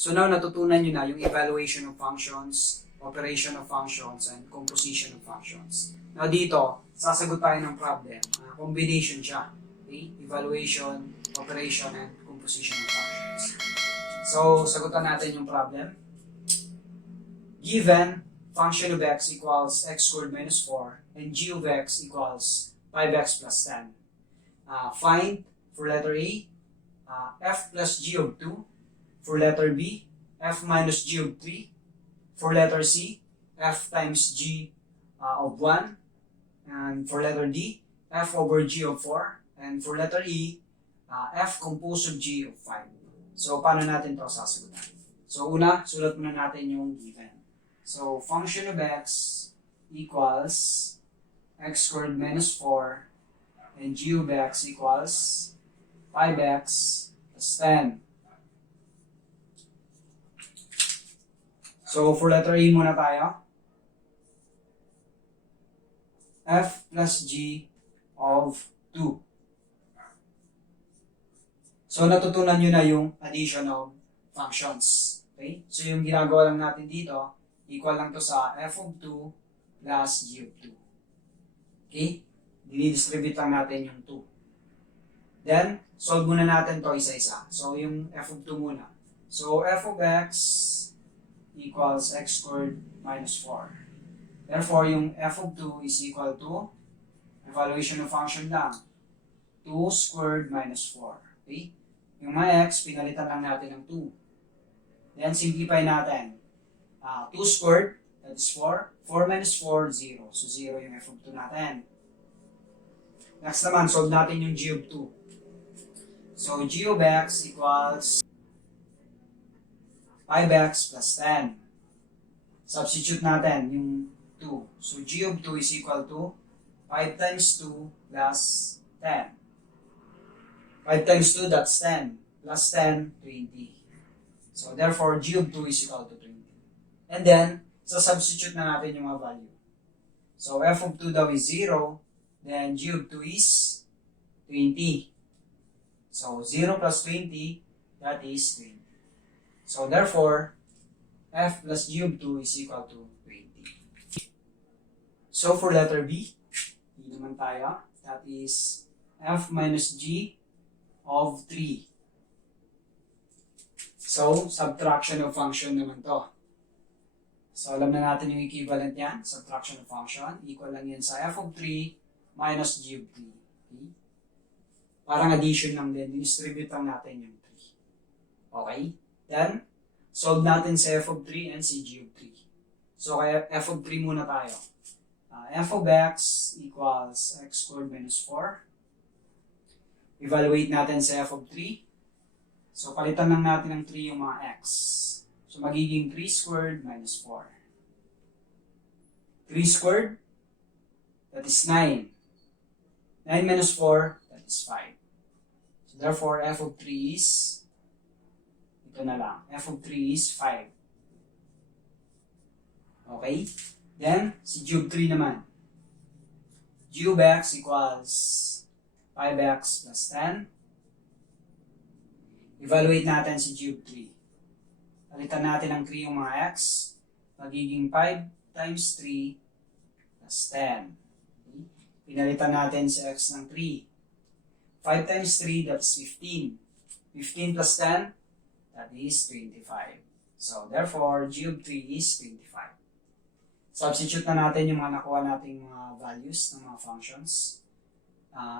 So now natutunan nyo na yung evaluation of functions, operation of functions, and composition of functions. Now dito, sasagot tayo ng problem. Combination siya. Okay? Evaluation, operation, and composition of functions. So, sagutan natin yung problem. Given function of x equals x squared minus 4 and g of x equals 5x plus 10. Find, for letter A, f plus g of 2. For letter B, f minus g of 3. For letter C, f times g of 1. And for letter D, f over g of 4. And for letter E, f composed of g of 5. So, paano natin ito sasagutan? So, una, sulat muna natin yung given. So, function of x equals x squared minus 4 and g of x equals 5x plus 10. So, for letter A muna tayo. F plus g of 2. So, natutunan nyo na yung addition of functions. Okay? So, yung ginagawa lang natin dito, equal lang to sa f of 2 plus g of 2. Okay? Dinidistribute lang natin yung 2. Then, solve muna natin to isa-isa. So, yung f of 2 muna. So, f of x equals x squared minus 4. Therefore, yung f of 2 is equal to evaluation of function lang. 2 squared minus 4. Okay? Yung mga x, pinalitan lang natin ng 2. Then, simplify natin. 2 squared, that is 4. 4 minus 4, 0. So, 0 yung f of 2 natin. Next naman, solve natin yung g of 2. So, g of x equals 5x plus 10. Substitute natin yung 2. So, g of 2 is equal to 5 times 2 plus 10. 5 times 2, that's 10. Plus 10, 20. So, therefore, g of 2 is equal to 20. And then, substitute na natin yung mga value. So, f of 2 daw is 0. Then, g of 2 is 20. So, 0 plus 20, that is 20. So, therefore, f plus g of 2 is equal to 20. So, for letter B, hindi naman tayo. That is f minus g of 3. So, subtraction of function naman to. So, alam na natin yung equivalent yan. Subtraction of function. Equal lang yan sa f of 3 minus g of 3. Okay? Parang addition lang din. Distribute lang natin yung 3. Okay? Then, solve natin sa f of 3 and si g of 3. So, kaya f of 3 muna tayo. F of x equals x squared minus 4. Evaluate natin sa f of 3. So, palitan lang natin ng 3 yung mga x. So, magiging 3 squared minus 4. 3 squared, that is 9. 9 minus 4, that is 5. So, therefore, f of 3 is, ito na lang, f of 3 is 5. Okay? Then, si g of 3 naman. G of x equals 5x plus 10. Evaluate natin si g of 3. Palitan natin ng 3 yung mga x. Magiging 5 times 3 plus 10. Okay? Pinalitan natin si x ng 3. 5 times 3, that's 15. 15 plus 10, that is 25. So, therefore, g of 3 is 25. Substitute na natin yung mga nakuha nating mga values ng mga functions.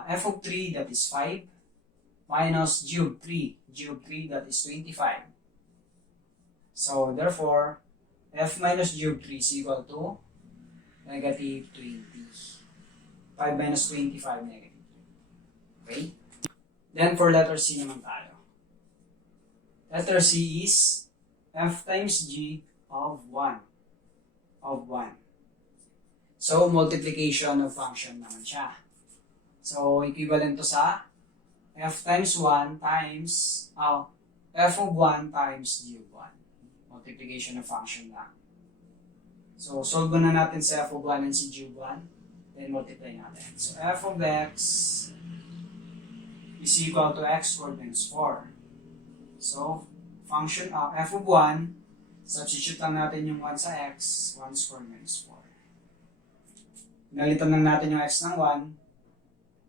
F of 3, that is 5. Minus g of 3. G of 3, that is 25. So, therefore, f minus g of 3 is equal to negative 20. 5 minus 25, negative 20. Okay? Then, for letter C naman tayo. Letter C is f times g of 1. Of 1. So, multiplication of function naman siya. So, equivalent to sa f times 1 times, f of 1 times g of 1. Multiplication of function lang. So, solve na natin sa f of 1 and si g of 1. Then, multiply natin. So, f of x is equal to x squared minus 4. So, function f of 1, substitute lang natin yung 1 sa x, 1 squared minus 4. Pinalitan lang natin yung x ng 1,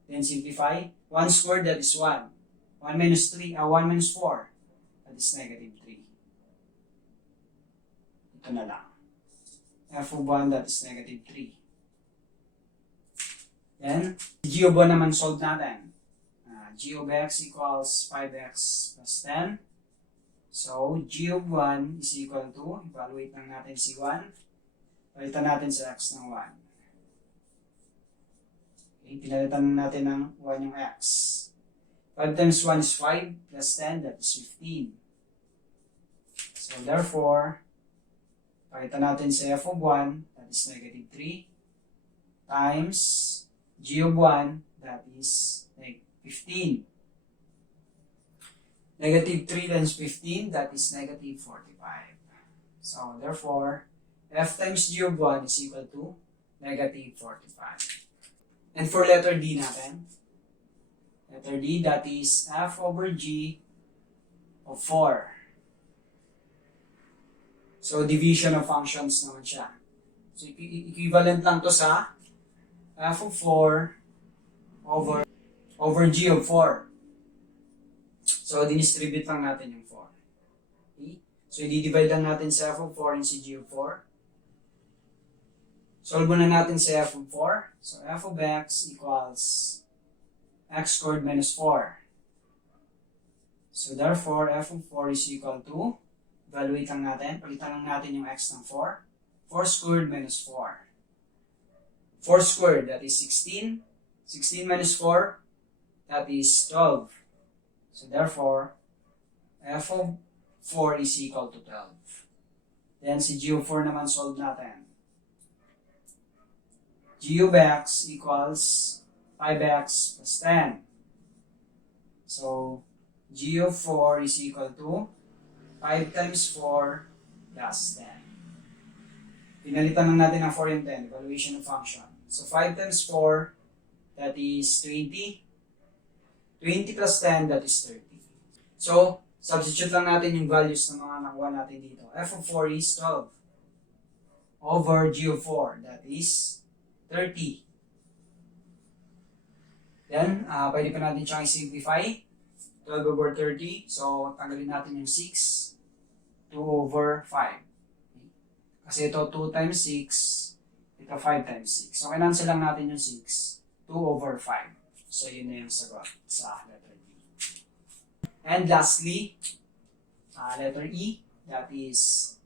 then simplify. 1 squared, that is 1. 1 minus 3, 1 minus 4, that is negative 3. Ito na lang. F of 1, that is negative 3. Then, g of 1 naman solve natin. G of x equals 5x plus 10. So, g of 1 is equal to, evaluate lang natin si 1. Palitan natin sa x ng 1. Okay, pinalitan natin ng 1 yung x. 5 times 1 is 5 plus 10, that is 15. So, therefore, palitan natin sa f of 1, that is negative 3, times g of 1, that is 15. Negative 3 times 15, that is negative 45. So, therefore, f times g of 1 is equal to negative 45. And for letter D natin, letter D, that is f over g of 4. So, division of functions naman siya. So, equivalent lang to sa f of 4 over g of 4. So, dinistribute lang natin yung 4. Okay? So, i-divide lang natin sa f of 4 and si g of 4. Solve muna natin sa f of 4. So, f of x equals x squared minus 4. So, therefore, f of 4 is equal to, evaluate lang natin, palitan lang natin yung x ng 4. 4 squared minus 4. 4 squared, that is 16. 16 minus 4, that is 12. So, therefore, f of 4 is equal to 12. Then, si g of 4 naman solve natin. G of x equals 5x plus 10. So, g of 4 is equal to 5 times 4 plus 10. Pinalitan lang natin ang 4 and 10, evaluation of function. So, 5 times 4, that is 20. 20 plus 10, that is 30. So, substitute lang natin yung values ng mga nakuha natin dito. F of 4 is 12 over g of 4, that is 30. Then, pwede pa natin siyang i-simplify. 12 over 30. So, tanggalin natin yung 6. 2 over 5. Kasi ito 2 times 6. Ito 5 times 6. So, kinansel lang natin yung 6. 2 over 5. So, yun na yung sagot sa letter D. And lastly, letter E, that is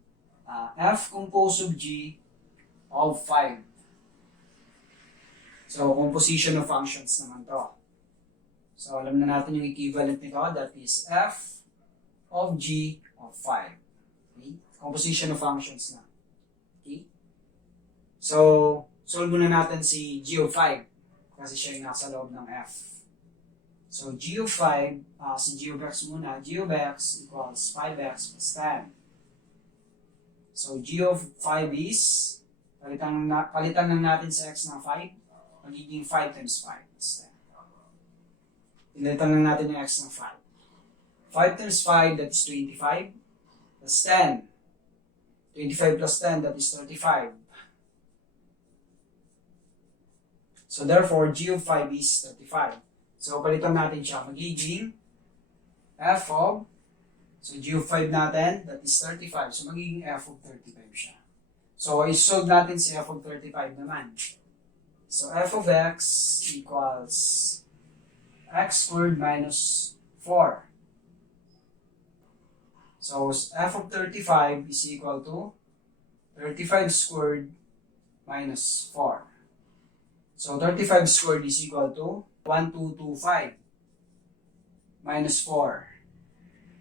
F composed of G of 5. So, composition of functions naman to. So, alam na natin yung equivalent nito, that is F of G of 5. Okay? Composition of functions na. Okay? So, solve muna natin si G of 5. Kasi siya yung nasa loob ng F. So, g of 5, si g of x muna, g of x equals 5x plus 10. So, g of 5 is, palitan lang natin sa x ng 5, magiging 5 times 5 plus 10. Pinalitan lang natin yung x ng 5. 5 times 5, that is 25, plus 10. 25 plus 10, that is 35. So, therefore, g of 5 is 35. So, palitan natin siya. Magiging f of, so g of 5 natin, that is 35. So, magiging f of 35 siya. So, isolve natin si f of 35 naman. So, f of x equals x squared minus 4. So, f of 35 is equal to 35 squared minus 4. So, 35 squared is equal to 1225 minus 4.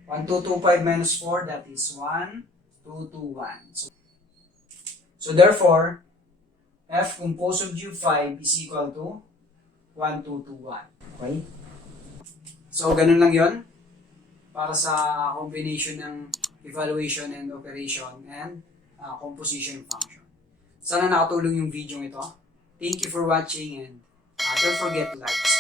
1225 minus 4, that is 1221. So therefore, f composed of g of 5 is equal to 1221. Okay? So, ganun lang yon para sa combination ng evaluation and operation and composition function. Sana nakatulong yung video ito. Thank you for watching and don't forget to like.